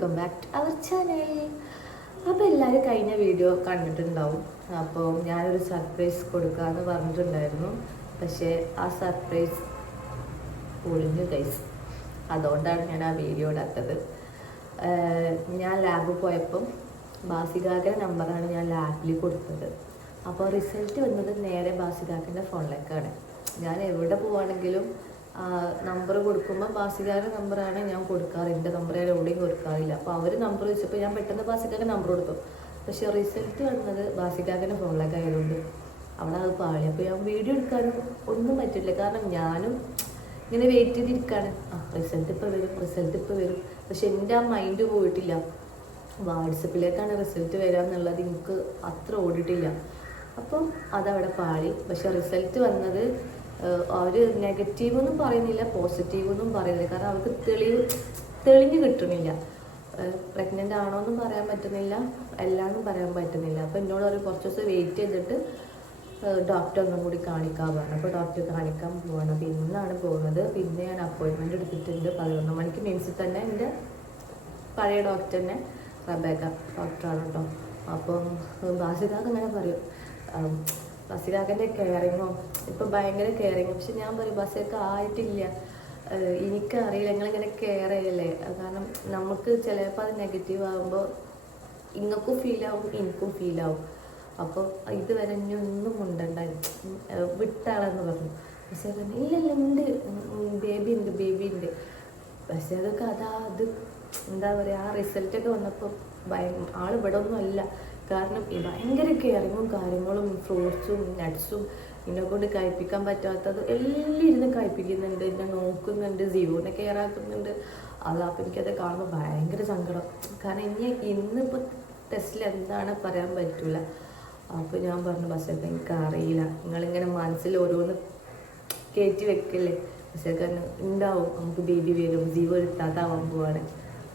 Welcome back to our channel. അപ്പോൾ എല്ലാവരും കഴിഞ്ഞ വീഡിയോ കണ്ടിട്ടുണ്ടാവും. അപ്പോൾ ഞാനൊരു സർപ്രൈസ് കൊടുക്കാമെന്ന് പറഞ്ഞിട്ടുണ്ടായിരുന്നു. പക്ഷേ ആ സർപ്രൈസ് പൊളിഞ്ഞു ഗൈസ്. അതുകൊണ്ടാണ് ഞാൻ ആ വീഡിയോ ഇടാത്തത്. ഞാൻ ലാബിൽ പോയപ്പം ബാസികാക്കൻ്റെ നമ്പറാണ് ഞാൻ ലാബിൽ കൊടുത്തത്. അപ്പോൾ റിസൾട്ട് വന്നത് നേരെ ബാസികാക്കൻ്റെ ഫോണിലേക്കാണ്. ഞാൻ എവിടെ പോവുകയാണെങ്കിലും നമ്പർ കൊടുക്കുമ്പോൾ ബാസികാരുടെ നമ്പറാണ് ഞാൻ കൊടുക്കാറ്. എൻ്റെ നമ്പർ ഞാൻ എവിടെയും കൊടുക്കാറില്ല. അപ്പോൾ അവർ നമ്പർ വെച്ചപ്പോൾ ഞാൻ പെട്ടെന്ന് ബാസികാരുടെ നമ്പർ കൊടുത്തു. പക്ഷേ റിസൾട്ട് വന്നത് ബാസികാക്കൻ്റെ ഫോണിലേക്ക് ആയതുകൊണ്ട് അവിടെ അത് പാളി. അപ്പോൾ ഞാൻ വീഡിയോ എടുക്കാനും ഒന്നും പറ്റില്ല. കാരണം ഞാനും ഇങ്ങനെ വെയിറ്റ് ചെയ്തിരിക്കുകയാണ്. റിസൾട്ട് ഇപ്പോൾ വരും. പക്ഷെ എൻ്റെ ആ മൈൻഡ് പോയിട്ടില്ല. വാട്സപ്പിലേക്കാണ് റിസൾട്ട് വരാമെന്നുള്ളത് എനിക്ക് അത്ര ഓടിയിട്ടില്ല. അപ്പം അതവിടെ പാളി. പക്ഷെ റിസൾട്ട് വന്നത് അവർ നെഗറ്റീവൊന്നും പറയുന്നില്ല, പോസിറ്റീവൊന്നും പറയുന്നില്ല. കാരണം അവർക്ക് തെളിഞ്ഞ് കിട്ടണില്ല. പ്രഗ്നൻ്റ് ആണോ എന്നും പറയാൻ പറ്റുന്നില്ല, എല്ലാന്നും പറയാൻ പറ്റുന്നില്ല. അപ്പോൾ എന്നോട് ഒരു കുറച്ച് ദിവസം വെയിറ്റ് ചെയ്തിട്ട് ഡോക്ടർ ഒന്നും കൂടി കാണിക്കാൻ പറഞ്ഞു. അപ്പോൾ ഡോക്ടർ കാണിക്കാൻ പോവാണ്. അപ്പോൾ ഇന്നാണ് പോകുന്നത്. പിന്നെ ഞാൻ അപ്പോയിൻമെൻറ്റ് എടുത്തിട്ടുണ്ട് 11 മണിക്ക്. മീൻസിൽ തന്നെ എൻ്റെ പഴയ ഡോക്ടർ തന്നെ റബേക്ക ഡോക്ടറാണ് കേട്ടോ. അപ്പം ബാസികാക്ക് അങ്ങനെ പറയും, ബസികാക്കൻ്റെ കെയറിങ്ങോ ഇപ്പം ഭയങ്കര കെയറിങ്. പക്ഷെ ഞാൻ പറയും ബസ്സൊക്കെ ആയിട്ടില്ല, എനിക്കറിയില്ല, നിങ്ങളിങ്ങനെ കെയർ ചെയ്യല്ലേ. കാരണം നമുക്ക് ചിലപ്പോൾ അത് നെഗറ്റീവ് ആകുമ്പോൾ ഇങ്ങൾക്കും ഫീലാവും എനിക്കും ഫീലാവും. അപ്പോൾ ഇതുവരെ ഇനി ഒന്നും ഉണ്ടണ്ട വിട്ടാളെന്ന് പറഞ്ഞു. പക്ഷേ ഇല്ലല്ല ഉണ്ട്, ബേബി ഉണ്ട്. പക്ഷേ അതൊക്കെ അത് എന്താ പറയുക, ആ റിസൾട്ടൊക്കെ വന്നപ്പോൾ ആൾ ഇവിടെ ഒന്നും അല്ല. കാരണം ഭയങ്കര കെയറിങ്ങും കാര്യങ്ങളും ഫ്രൂട്ട്സും നട്ട്സും ഇതിനെ കൊണ്ട് കഴിപ്പിക്കാൻ പറ്റാത്തത് എല്ലാം ഇരുന്ന് കഴിപ്പിക്കുന്നുണ്ട്, എന്നെ നോക്കുന്നുണ്ട്, ജീവനെ കെയർ ആക്കുന്നുണ്ട്. അപ്പോൾ എനിക്കത് കാണുമ്പോൾ ഭയങ്കര സങ്കടം. കാരണം ഇന്നിപ്പോൾ ടെസ്റ്റിൽ എന്താണ് പറയാൻ പറ്റില്ല. അപ്പോൾ ഞാൻ പറഞ്ഞു ബസ്സൊക്കെ എനിക്കറിയില്ല, നിങ്ങളിങ്ങനെ മനസ്സിൽ ഓരോന്ന് കയറ്റി വെക്കല്ലേ. ബസ്സൊക്കെ ഉണ്ടാവും, നമുക്ക് ബേബി വരും, ജീവ എടുത്താതാവാൻ പോവാണ്.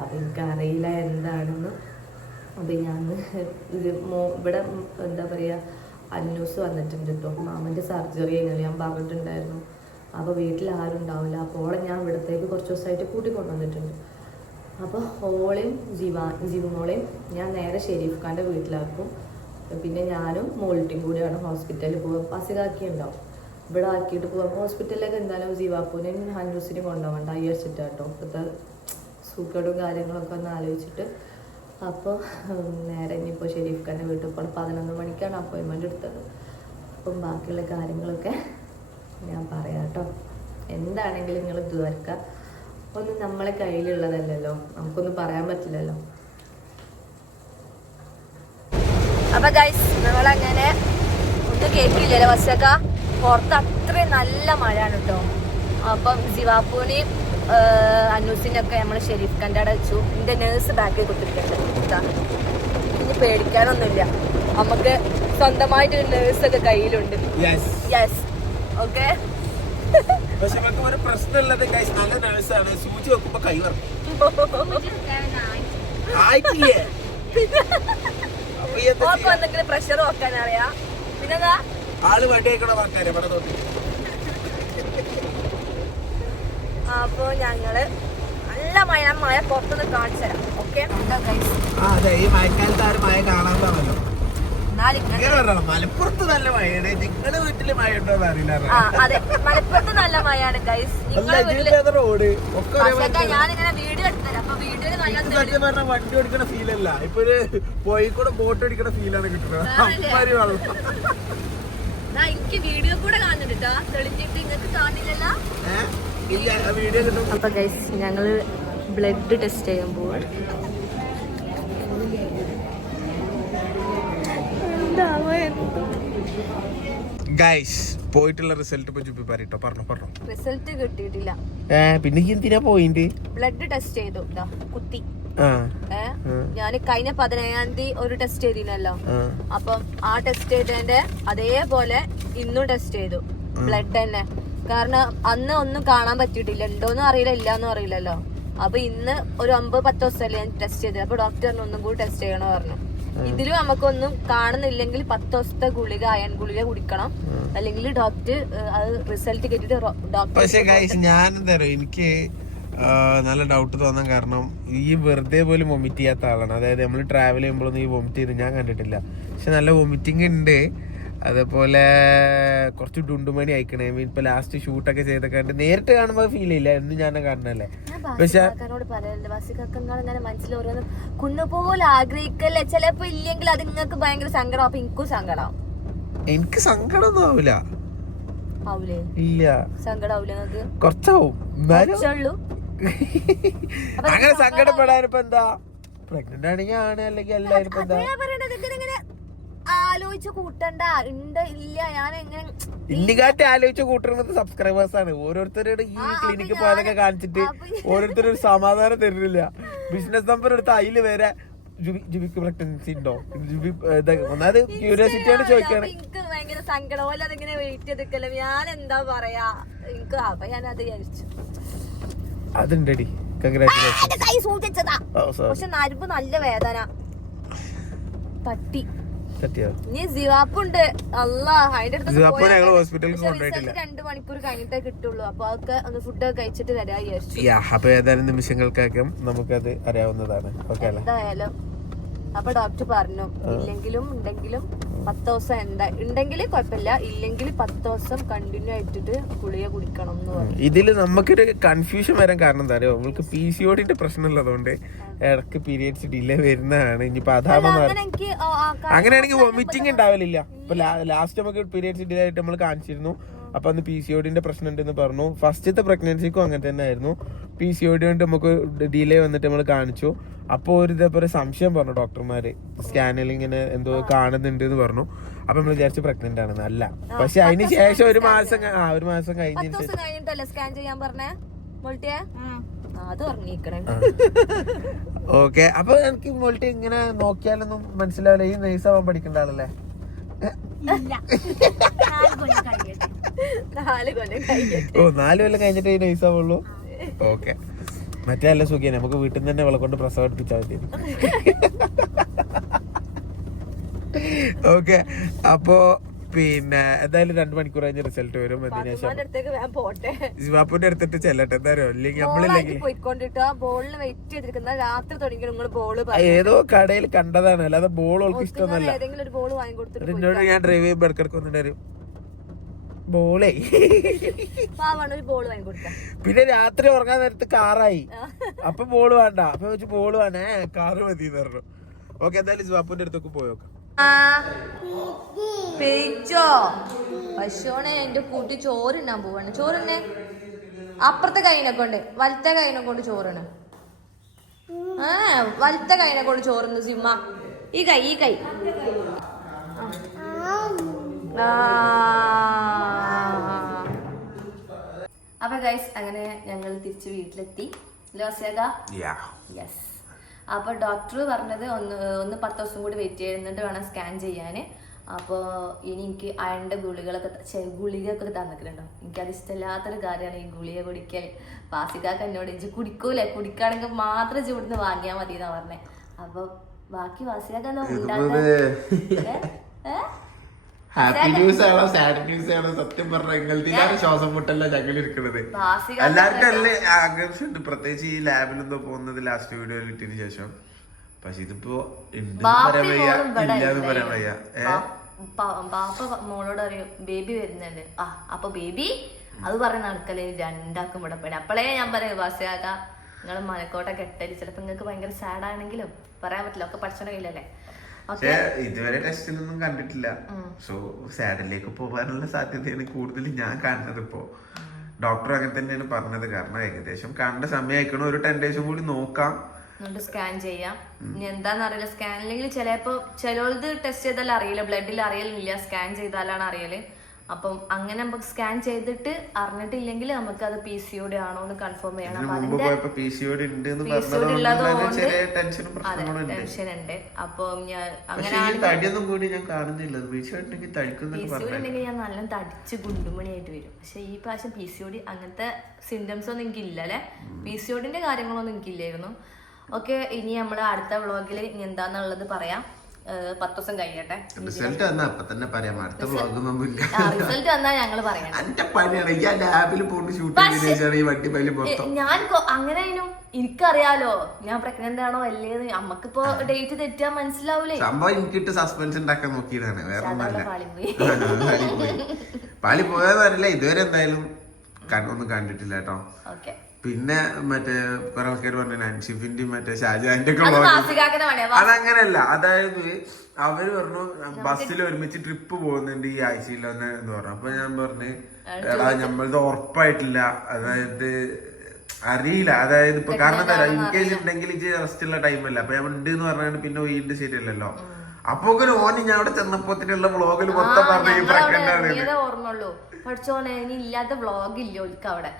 അപ്പോൾ എനിക്കറിയില്ല എന്താണെന്ന്. അപ്പോൾ ഞാൻ ഇവിടെ എന്താ പറയുക, അന്യൂസ് വന്നിട്ടുണ്ട് കേട്ടോ. മാമൻ്റെ സർജറി കഴിഞ്ഞാൽ ഞാൻ പറഞ്ഞിട്ടുണ്ടായിരുന്നു. അപ്പോൾ വീട്ടിൽ ആരും ഉണ്ടാവില്ല. അപ്പോൾ ഓളെ ഞാൻ ഇവിടത്തേക്ക് കുറച്ച് ദിവസമായിട്ട് കൂട്ടിക്കൊണ്ടുവന്നിട്ടുണ്ട്. അപ്പോൾ ഓളെയും ജീവമോളെയും ഞാൻ നേരെ ഷെരീഫ് ഖാൻ്റെ വീട്ടിലാക്കും. പിന്നെ ഞാനും മോൾട്ടിയും കൂടിയാണ് ഹോസ്പിറ്റലിൽ പോകാൻ. ബസ്സിലാക്കി ഉണ്ടാവും, ഇവിടെ ആക്കിയിട്ട് പോകാം. ഹോസ്പിറ്റലിലേക്ക് എന്തായാലും ജീവാപ്പൂനെയും ഹന്നൂസിനെയും കൊണ്ടുപോകണ്ട വിചാരിച്ചിട്ടാട്ടോ. ഇപ്പോഴത്തെ സൂക്കേടും കാര്യങ്ങളൊക്കെ ഒന്ന് ആലോചിച്ചിട്ട്. അപ്പോൾ നേരെ ഇനിയിപ്പോൾ ഷെരീഫ് ഖാൻ്റെ വീട്ടിൽ പോകണം. 11 മണിക്കാണ് അപ്പോയിൻമെൻറ്റ് എടുത്തത്. അപ്പം ബാക്കിയുള്ള കാര്യങ്ങളൊക്കെ ഞാൻ പറയാം കേട്ടോ. എന്താണെങ്കിലും നിങ്ങൾ ഇതുവരെ ഒന്നും നമ്മളെ കയ്യിലുള്ളതല്ലല്ലോ, നമുക്കൊന്നും പറയാൻ പറ്റില്ലല്ലോ. അപ്പം ഗൈസ്, നമ്മളങ്ങനെ ഒന്നും കേൾക്കില്ലല്ലോ. ബസ്സൊക്കെ പുറത്ത് അത്രയും നല്ല മഴയാണ് കേട്ടോ. അപ്പം ജിവാപ്പൂനെയും അന്നൂസിനൊക്കെ നമ്മൾ ഷെരീഫ് ഖാൻ്റെ അവിടെ വെച്ചു. എൻ്റെ നേഴ്സ് ബാക്കിൽ കൊടുത്തിട്ടുണ്ട്. ഇനി പേടിക്കാനൊന്നുമില്ല, നമുക്ക് സ്വന്തമായിട്ട് ഒരു നേഴ്സൊക്കെ കയ്യിലുണ്ട്. Yes, okay. എന്തെങ്കിലും പ്രഷർ നോക്കാൻ അറിയാം. പിന്നെന്താ അപ്പൊ ഞങ്ങള് നല്ല മഴ പുറത്തുനിന്ന് കാണിച്ചു തരാം. ഓക്കെ, മലപ്പുറത്ത് നല്ല മഴയാണ്. നിങ്ങളുടെ വീട്ടില് മഴ ഉണ്ടോ അറിയില്ല. അതെ, മലപ്പുറത്ത് നല്ല മഴയാണ് ഗൈസ്. ഞാനിങ്ങനെ വീഡിയോ എടുത്തരാം. അപ്പൊ വീഡിയോയില് നല്ല വണ്ടി ഓടിക്കണ ഫീലല്ല, ഇപ്പൊ ഒരു കോഴിക്കോട് ബോട്ട് ഓടിക്കണ ഫീലാണ് കിട്ടുന്നത്. എനിക്ക് വീഡിയോ കൂടെ കാണുന്നുണ്ട്, തെളിഞ്ഞിട്ട് ഇങ്ങക്ക് കാണില്ലല്ലോ. അപ്പൊ ഗൈസ്, ഞങ്ങള് ബ്ലഡ് ടെസ്റ്റ് ചെയ്യുമ്പോൾ ഗൈസ് പോയിട്ടുള്ള റിസൾട്ട് ഇപ്പൊ ചുപ്പി പറയട്ടോ. പറഞ്ഞു റിസൾട്ട് കിട്ടിയിട്ടില്ല. പിന്നെ എന്തിനാ പോയിന്റ്? ബ്ലഡ് ടെസ്റ്റ് ചെയ്തു, കുത്തി. ഞാൻ കഴിഞ്ഞ 17-ാം തീയതി ഒരു ടെസ്റ്റ് ചെയ്തിനല്ലോ. അപ്പം ആ ടെസ്റ്റ് ചെയ്തതിന്റെ അതേപോലെ ഇന്നും ടെസ്റ്റ് ചെയ്തു, ബ്ലഡ് തന്നെ. കാരണം അന്ന് ഒന്നും കാണാൻ പറ്റിയിട്ടില്ല, ഉണ്ടോന്നും അറിയില്ല, ഇല്ലാന്നും അറിയില്ലല്ലോ. അപ്പൊ ഇന്ന് ഒരു 9-10 ദിവസമല്ലേ ഞാൻ ടെസ്റ്റ് ചെയ്തത്. അപ്പൊ ഡോക്ടറിന് ഒന്നും കൂടി ടെസ്റ്റ് ചെയ്യണോ പറഞ്ഞു. ഇതിലും നമുക്കൊന്നും കാണുന്നില്ലെങ്കിൽ 10 ദിവസത്തെ ഗുളിക, അയൺ ഗുളിക കുടിക്കണം. അല്ലെങ്കിൽ ഡോക്ടർ അത് റിസൾട്ട് കിട്ടിയിട്ട് ഡോക്ടർ. പക്ഷേ ഞാൻ എന്താ പറയുക, എനിക്ക് നല്ല ഡൗട്ട് തോന്നാൻ കാരണം ഈ വെറുതെ പോലും വൊമിറ്റ് ചെയ്യാത്ത ആളാണ്. അതായത് നമ്മൾ ട്രാവൽ ചെയ്യുമ്പോഴൊന്നും ഈ വൊമിറ്റ് ചെയ്ത് ഞാൻ കണ്ടിട്ടില്ല. പക്ഷെ നല്ല വൊമിറ്റിംഗ് ഉണ്ട്. അതേപോലെ കുറച്ച് ഡുണ്ടുമണി അയക്കണേ. ഇപ്പൊ ലാസ്റ്റ് ഷൂട്ടൊക്കെ ചെയ്തൊക്കെ നേരിട്ട് കാണുമ്പോൾ ഫീൽ ചെയ്യില്ല, എന്ന് ഞാൻ കാണണല്ലേ. പക്ഷെ കുന്നുപോലെ ആഗ്രഹിക്കല്ലേ, ചിലപ്പോ ഇല്ലെങ്കിൽ അത് നിങ്ങൾക്ക് ഭയങ്കര സങ്കടം. അപ്പൊ എനിക്കും സങ്കടം. എനിക്ക് സങ്കടമൊന്നും ആവില്ല. ഇല്ല, സങ്കടാവൂല കുറച്ചാവും. അങ്ങനെ സങ്കടപ്പെടാനിപ്പോ എന്താ, പ്രഗ്നന്റ് ആണെങ്കിൽ ആണ്, അല്ലെങ്കിൽ എല്ലാരും ആലോചിച്ച് കൂട്ടണ്ട. ഉണ്ട് ഇല്ല, ഞാൻ എങ്ങനെ ഇന്നിക്കാറ്റ് ആലോചിച്ച് കൂട്ടുന്നത് സബ്സ്ക്രൈബേഴ്സ് ആണ്. ഓരോരുത്തരോട് ഈ ക്ലിനിക്ക് പോയതൊക്കെ കാണിച്ചിട്ട് ഓരോരുത്തരും ഒരു സമാധാനം തരുന്നില്ല. ബിസിനസ് നമ്പർ എടുത്ത് അതില് വരെ ജുബിക്ക് പ്രഗ്നൻസി ഉണ്ടോ, ഒന്നാമത് ക്യൂരിയോസിറ്റിയോട് ചോദിക്കാണ്. എനിക്ക് ഭയങ്കര സങ്കടം പോലെ അതിങ്ങനെ വെയിറ്റ് ചെയ്തിക്കല്ലോ. ഞാൻ എന്താ പറയാ, എനിക്ക് അപ്പൊ ഞാൻ അത് വിചാരിച്ചു. അതുണ്ടടി, കൺഗ്രാറ്റുലേഷൻ. കൈ സൂചിച്ചതാ, പക്ഷെ നരമ്പ് നല്ല വേദന തട്ടി. ഇനി ജിവാപ്പുണ്ട്. അല്ലാ, അതിന്റെ അടുത്ത് 2 മണിക്കൂർ കഴിഞ്ഞിട്ടേ കിട്ടുള്ളൂ. അപ്പൊ അതൊക്കെ ഒന്ന് ഫുഡ് കഴിച്ചിട്ട് വരാ വിചാരിച്ചു. അപ്പൊ ഏതായാലും നിമിഷങ്ങൾക്കകം നമുക്കത് അറിയാവുന്നതാണ്. എന്തായാലും അപ്പൊ ഡോക്ടർ പറഞ്ഞു, ഇല്ലെങ്കിലും ഉണ്ടെങ്കിലും 10 ദിവസം ഉണ്ടെങ്കിൽ കുഴപ്പമില്ല, ഇല്ലെങ്കിൽ 10 ദിവസം കണ്ടിന്യൂ ആയിട്ടിട്ട് ഗുളിക കുടിക്കണം എന്ന് പറഞ്ഞു. ഇതില് നമുക്കൊരു കൺഫ്യൂഷൻ വരാൻ കാരണം എന്താ അറിയോ, നമുക്ക് PCOD പ്രശ്നം ഉള്ളതുകൊണ്ട് ഇടക്ക് പീരിയഡ്സ് ഡിലേ വരുന്നതാണ്. ഇനിയിപ്പോ അങ്ങനെയാണെങ്കിൽ വൊമിറ്റിംഗ് ഉണ്ടാവില്ല. ഇപ്പൊ ലാസ്റ്റ് നമുക്ക് പീരിയഡ്സ് ഡിലേ ആയിട്ട് നമ്മൾ കാണിച്ചിരുന്നു. അപ്പൊ അന്ന് PCOD പ്രശ്നം ഉണ്ടെന്ന് പറഞ്ഞു. ഫസ്റ്റത്തെ പ്രഗ്നൻസിക്കും അങ്ങനെ തന്നെ ആയിരുന്നു. PCOD കൊണ്ട് നമുക്ക് ഡിലേ വന്നിട്ട് നമ്മൾ കാണിച്ചു. അപ്പൊ ഒരു ഇതേപോലെ സംശയം പറഞ്ഞു ഡോക്ടർമാര്, സ്കാനിൽ ഇങ്ങനെ എന്തോ കാണുന്നുണ്ട് എന്ന് പറഞ്ഞു. അപ്പൊ നമ്മൾ വിചാരിച്ചു പ്രഗ്നന്റ് ആണെന്ന്. അല്ല, പക്ഷെ അതിന് ശേഷം ഒരു മാസം കഴിഞ്ഞിട്ടല്ലേ സ്കാൻ ചെയ്യാൻ പറഞ്ഞേ. ഓക്കെ, അപ്പൊ എനിക്ക് മോൾട്ടി ഇങ്ങനെ നോക്കിയാലൊന്നും മനസ്സിലാവില്ല. ഈ നഴ്സാവാൻ പഠിക്കേണ്ട ആളല്ലേ? 4 കൊല്ലം കഴിഞ്ഞിട്ട് ഈ നഴ്സാവുള്ളൂ. ഓക്കെ, മറ്റേ അല്ല സുഖിയാണ്, നമുക്ക് വീട്ടിൽ നിന്ന് തന്നെ അവളെ കൊണ്ട് പ്രസവം എടുപ്പിച്ചാൽ മതി. ഓക്കെ, അപ്പോ പിന്നെ എന്തായാലും 2 മണിക്കൂർ കഴിഞ്ഞ് റിസൾട്ട് വരും. ജിവാപ്പുന്റെ അടുത്തിട്ട് ചെല്ലട്ടെ, എന്തായാലും അല്ലെങ്കിൽ നമ്മളില്ലെങ്കിൽ ഏതോ കടയിൽ കണ്ടതാണ്, അല്ലാതെ ബോൾ ഓൾക്ക് ഇഷ്ടമൊന്നുമല്ല. എന്നോട് ഞാൻ ഡ്രൈവ് ചെയ്യുമ്പോ ഇടക്കിടക്ക് വന്നിട്ട് ബോളേ. പിന്നെ രാത്രി ഉറങ്ങാൻ നേരത്ത് കാറായി, അപ്പൊ ബോള് വേണ്ട. അപ്പൊ വെച്ച് ബോള് വേണേ, കാറ് മതി എന്ന് പറഞ്ഞു. ഓക്കെ, എന്തായാലും ജിവാപ്പുന്റെ അടുത്തൊക്കെ പോയോക്കാം. പശുവോണെ എന്റെ കൂട്ടി ചോറുണ്ണാൻ പോവാണ്. ചോറിനെ അപ്പുറത്തെ കൈനെ കൊണ്ട്, വലത്തെ കൈനെ കൊണ്ട് ചോറിന്. വലത്തെ കൈനെ കൊണ്ട് ചോറിന് സിമ്മ. ഈ കൈ അപ്പൊ ഗൈസ്, അങ്ങനെ ഞങ്ങൾ തിരിച്ച് വീട്ടിലെത്തി. യെസ്. അപ്പൊ ഡോക്ടർ പറഞ്ഞത് ഒന്ന് 10 ദിവസം കൂടി വെയിറ്റ് ചെയ്യുന്നിട്ട് വേണം സ്കാൻ ചെയ്യാന്. അപ്പോൾ ഇനി എനിക്ക് അയണിന്റെ ഗുളികയൊക്കെ തന്നിട്ടുണ്ടോ. എനിക്കത് ഇഷ്ടമില്ലാത്തൊരു കാര്യമാണ് ഈ ഗുളിക കുടിക്കൽ. വാസിക്കാക്ക് എന്നോട് ഇജ്ജ് കുടിക്കൂലേ, കുടിക്കുകയാണെങ്കിൽ മാത്രം ഇവിടുന്ന് വാങ്ങിയാൽ മതി എന്നാ പറഞ്ഞേ. അപ്പൊ ബാക്കി വാസിക്കാക്കെല്ലാം ഹാപ്പി ന്യൂസ് ആണോ സാഡ് ന്യൂസ് ആണോ സത്യം പറഞ്ഞാൽ ശ്വാസം മുട്ടല്ല ഞങ്ങൾ ഇരിക്കുന്നത്. എല്ലാവർക്കും അല്ലേ ആകാംക്ഷയുണ്ട്, പ്രത്യേകിച്ച് ഈ ലാബിലെന്തോ പോകുന്നത് ലാസ്റ്റ് വീഡിയോയിൽ ഇട്ടതിന് ശേഷം. പക്ഷെ ഇതിപ്പോ ഇല്ലാന്ന് പറയാൻ വയ്യ. ബാപ്പ മോളോട് അറിയും ബേബി വരുന്നുണ്ട്. അപ്പൊ ബേബി അത് പറഞ്ഞ നടക്കല്ലേ, 2 ഇവിടെ പോയി. അപ്പോഴേ ഞാൻ പറയും വാസിയാക്ക നിങ്ങൾ മനക്കോട്ടെ കെട്ടല്, ചിലപ്പോ നിങ്ങൾക്ക് ഭയങ്കര സാഡ് ആണെങ്കിലും പറയാൻ പറ്റില്ല, ഒക്കെ പഠിച്ചോണ്ട് കയ്യിലല്ലേ. പക്ഷെ ഇതുവരെ ടെസ്റ്റിലൊന്നും കണ്ടിട്ടില്ല. സോ സാഡിലേക്ക് പോകാനുള്ള സാധ്യതയാണ് കൂടുതൽ ഞാൻ കാണുന്നത്. ഇപ്പോ ഡോക്ടർ അങ്ങനെ തന്നെയാണ് പറഞ്ഞത്. കാരണം ഏകദേശം കാണേണ്ട സമയം അയക്കണം, ഒരു 10 days കൂടി നോക്കാം, സ്കാൻ ചെയ്യാം. ഇനി എന്താന്ന് അറിയില്ല. സ്കാനിലെങ്കിൽ ചിലപ്പോ ചിലത് ടെസ്റ്റ് ചെയ്താലും അറിയില്ല, ബ്ലഡിൽ അറിയലില്ല, സ്കാൻ ചെയ്താലാണ് അറിയല്. അപ്പം അങ്ങനെ നമുക്ക് സ്കാൻ ചെയ്തിട്ട് അറിഞ്ഞിട്ടില്ലെങ്കിൽ നമുക്ക് അത് PCOD ആണോ എന്ന് കൺഫേം ചെയ്യണം. ടെൻഷൻ ഉണ്ട്. അപ്പം ഞാൻ അങ്ങനെ ഉണ്ടെങ്കിൽ ഞാൻ നല്ല തടിച്ച് ഗുണ്ടുമണിയായിട്ട് വരും. പക്ഷെ ഈ പ്രാവശ്യം PCOD അങ്ങനത്തെ സിംറ്റംസ് ഒന്നും എനിക്കില്ല അല്ലെ. PCOD കാര്യങ്ങളൊന്നും എനിക്കില്ലായിരുന്നു. ഓക്കെ, ഇനി നമ്മൾ അടുത്ത വ്ളോഗിൽ ഇനി എന്താന്നുള്ളത് പറയാം. 10 ദിവസം കഴിയട്ടെ. റിസൾട്ട് വന്നാ അപ്പൊ തന്നെ പറയാം. അടുത്ത വ്ളോഗൊന്നുമില്ല. റിസൾട്ട് വന്നാൽ ഞങ്ങള് പറയാം. എന്റെ പണിയാണ് ഈ ലാബിൽ പോയിട്ട് ഷൂട്ട് ചെയ്തതിനു ഈ വണ്ടി പൈല് മൊത്തം. ഞാൻ അങ്ങനെ എനിക്കറിയാലോ ഞാൻ പ്രഗ്നന്റ് ആണോ അല്ലേന്ന്. നമ്മക്കിപ്പോ ഡേറ്റ് തെറ്റാൻ മനസ്സിലാവൂലേ. സംഭവം എനിക്കിട്ട് സസ്പെൻസ് ഉണ്ടാക്കാൻ നോക്കിയതാണ്, വേറെ ഒന്നല്ല. പാളി പോയെന്ന് അറിയില്ല ഇതുവരെ. എന്തായാലും ഒന്നും കണ്ടിട്ടില്ല കേട്ടോ. പിന്നെ മറ്റേ കുറെ ആൾക്കാർ പറഞ്ഞു അൻഷിഫിന്റെ മറ്റേ ഷാജാന്റെ ഒക്കെ അതങ്ങനെയല്ല. അതായത് അവര് പറഞ്ഞു ബസ്സിൽ ഒരുമിച്ച് ട്രിപ്പ് പോകുന്നുണ്ട് ഈ ആഴ്ചയിലൊന്ന് എന്ന് പറഞ്ഞു. അപ്പൊ ഞാൻ പറഞ്ഞു എടാ നമ്മളത് ഉറപ്പായിട്ടില്ല, അതായത് അറിയില്ല. അതായത് ഇപ്പൊ കാരണം എന്താ ഇൻ കേസ് ഉണ്ടെങ്കിൽ ഇത് റെസ്റ്റ് ഉള്ള ടൈമല്ല. അപ്പൊ ഞാൻ ഉണ്ട് എന്ന് പറഞ്ഞാൽ പിന്നെ വീണ്ടും ശരിയല്ലല്ലോ. അപ്പൊ ഓന് ഞാൻ അവിടെ ചെന്നപ്പോത്തിനുള്ള വ്ളോഗിൽ മൊത്തം പറഞ്ഞു പ്രഗ്നന്റ് ആണ്. ഓർമ്മയുള്ളൂ പഠിച്ചോനെ ഇനി ഇല്ലാത്ത വ്ളോഗ് ഇല്ല ഓൽക്ക് അവിടെ.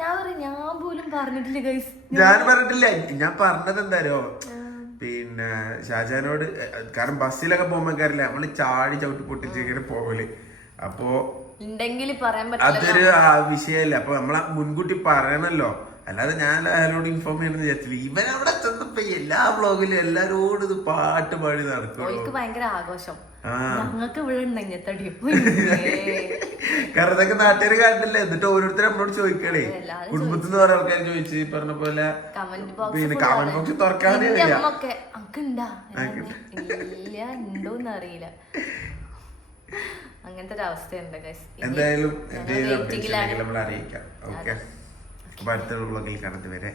ഞാൻ പോലും പറഞ്ഞിട്ടില്ല ഗൈസ്. ഞാൻ പറഞ്ഞിട്ടില്ല. ഞാൻ പറഞ്ഞത് എന്താരോ പിന്നെ ഷാജാനോട്, കാരണം ബസ്സിലൊക്കെ പോകുമ്പോ കാര്യമില്ല നമ്മള് ചാടി ചവിട്ടി പൊട്ടിച്ച് ഇങ്ങനെ പോകല്. അപ്പൊ അതൊരു വിഷയല്ലേ. അപ്പൊ നമ്മളെ മുൻകൂട്ടി പറയണല്ലോ. അല്ലാതെ ഞാൻ അയാളോട് ഇൻഫോം ചെയ്യണമെന്ന് വിചാരിച്ചില്ല. ഇവൻ അവിടെ ചെന്നപ്പോ എല്ലാ വ്ളോഗിലും എല്ലാരോടും ഇത് പാട്ട് പാടി നടക്കും. ഭയങ്കര ആഘോഷം. കാരണം ഇതൊക്കെ നാട്ടുകാര് കണ്ടില്ല. എന്നിട്ട് ഓരോരുത്തരും നമ്മളോട് ചോദിക്കണേ. കുടുംബത്തിൽ നിന്ന് ഓരോ ആൾക്കാർ ചോദിച്ചു ഈ പറഞ്ഞ പോലെ. പിന്നെ കമന്റ് ബോക്സ് തുറക്കാനേ അറിയില്ല. അങ്ങനത്തെ ഒരു അവസ്ഥയുണ്ട്. എന്തായാലും നമ്മൾ അറിയിക്കാം. ഓക്കെ, അപ്പൊ അടുത്ത വ്ളോഗിൽ കാണുന്നത് വരെ